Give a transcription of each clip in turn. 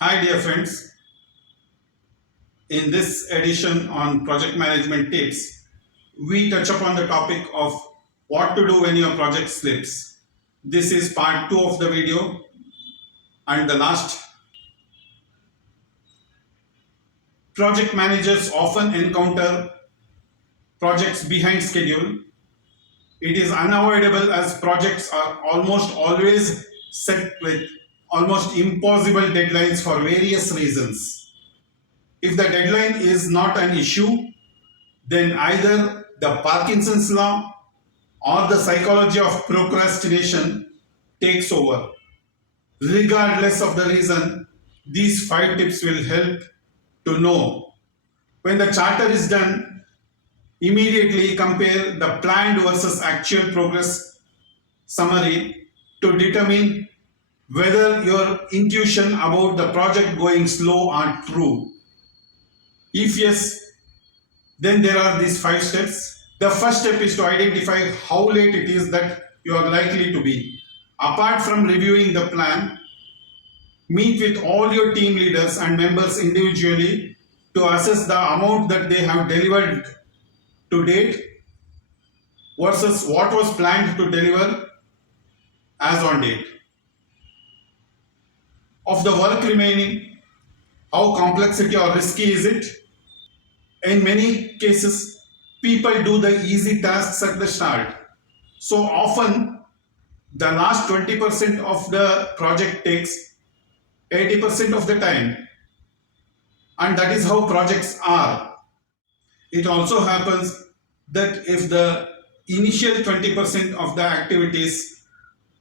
Hi dear friends, in this edition on project management tips, we touch upon the topic of what to do when your project slips. This is part 2 of the video and the last. Project managers often encounter projects behind schedule. It is unavoidable as projects are almost always set with almost impossible deadlines for various reasons. If the deadline is not an issue, then either the Parkinson's law or the psychology of procrastination takes over. Regardless of the reason, these 5 tips will help to know. When the charter is done, immediately compare the planned versus actual progress summary to determine whether your intuition about the project going slow are true. If yes, then there are these 5 steps. The first step is to identify how late it is that you are likely to be. Apart from reviewing the plan, meet with all your team leaders and members individually to assess the amount that they have delivered to date versus what was planned to deliver as on date. Of the work remaining, how complexity or risky is it? In many cases, people do the easy tasks at the start. So often, the last 20% of the project takes 80% of the time, and that is how projects are. It also happens that if the initial 20% of the activities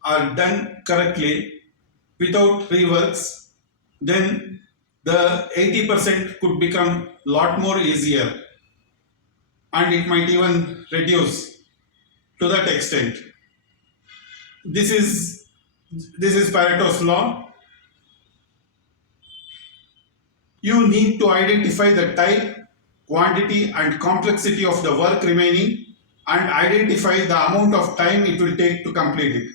are done correctly without reworks, then the 80% could become a lot more easier, and it might even reduce to that extent. This is Pareto's law. You need to identify the type, quantity, and complexity of the work remaining and identify the amount of time it will take to complete it.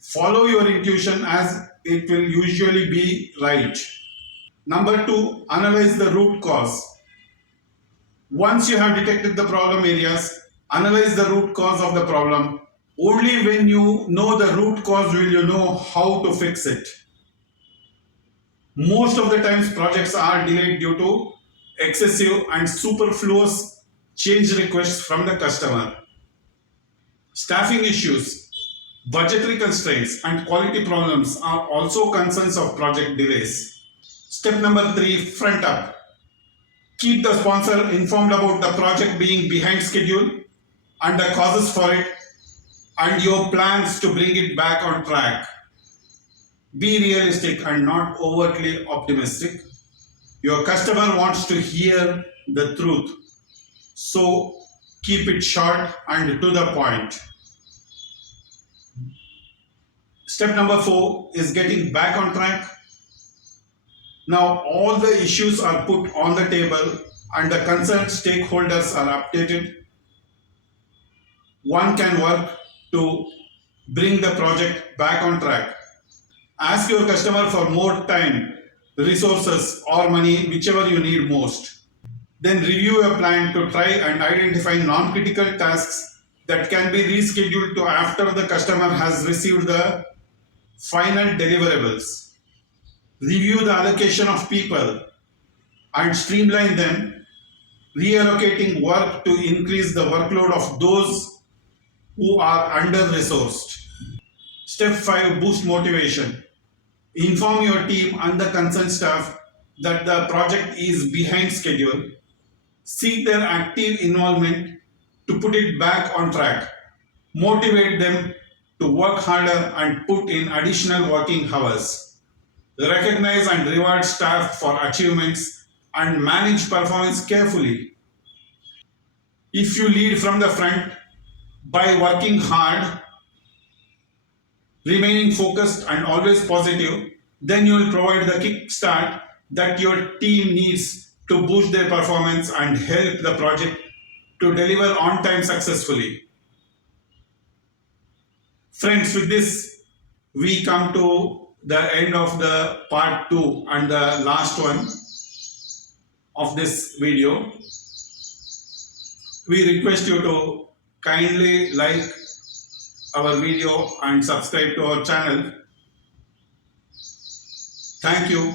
Follow your intuition as it will usually be right. Number 2, analyze the root cause. Once you have detected the problem areas, analyze the root cause of the problem. Only when you know the root cause will you know how to fix it. Most of the times projects are delayed due to excessive and superfluous change requests from the customer. Staffing issues, budgetary constraints, and quality problems are also concerns of project delays. Step number 3, front up. Keep the sponsor informed about the project being behind schedule and the causes for it and your plans to bring it back on track. Be realistic and not overtly optimistic. Your customer wants to hear the truth, so keep it short and to the point. Step number 4 is getting back on track. Now all the issues are put on the table and the concerned stakeholders are updated. One can work to bring the project back on track. Ask your customer for more time, resources, or money, whichever you need most. Then review a plan to try and identify non-critical tasks that can be rescheduled to after the customer has received the final deliverables. Review the allocation of people and streamline them, reallocating work to increase the workload of those who are under-resourced. Step 5, boost motivation. Inform your team and the concerned staff that the project is behind schedule. Seek their active involvement to put it back on track. Motivate them to work harder and put in additional working hours. Recognize and reward staff for achievements and manage performance carefully. If you lead from the front by working hard, remaining focused and always positive, then you will provide the kickstart that your team needs to boost their performance and help the project to deliver on time successfully. Friends, with this, we come to the end of the part 2 and the last one of this video. We request you to kindly like our video and subscribe to our channel. Thank you.